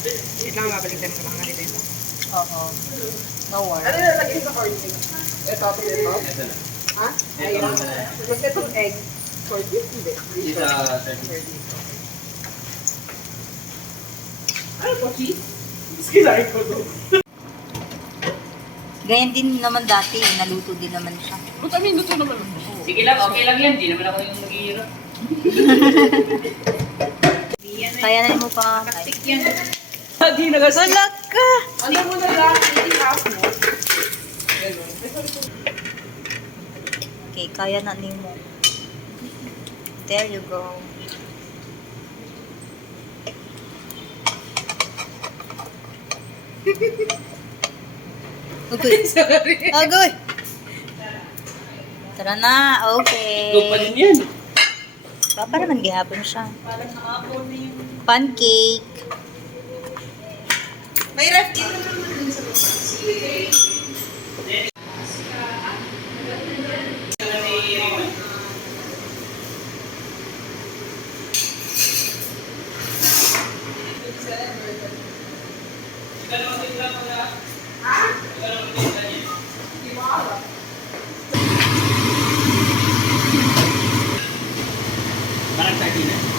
Wait lang, mabalikan ko lang nga dito ito. Oo. No worries. Ano na lagay sa corn cake? Ito. Ito na. Ha? Ayun. Tapos itong egg. For this, hindi. Isa, 30. Ano to, cheese? Sinay ko to. Ganyan din naman dati, naluto din naman siya. But I mean, luto naman. Sige lang, okay lang yan. Di naman ako yung maghihirap. Kaya na mo pa. Yan. Hindi nagastos. Tulog ka! Ano mo na lang, eating half mo. Ganun. Okay, kaya na ni mo. There you go. Okay. Sorry. Agoy! Tara na, okay. Ikaw pa din yan. Papa naman gihapon siya. Parang nakapon na yung... Pancake. May ref dito naman dun sa baba. Parang sardina.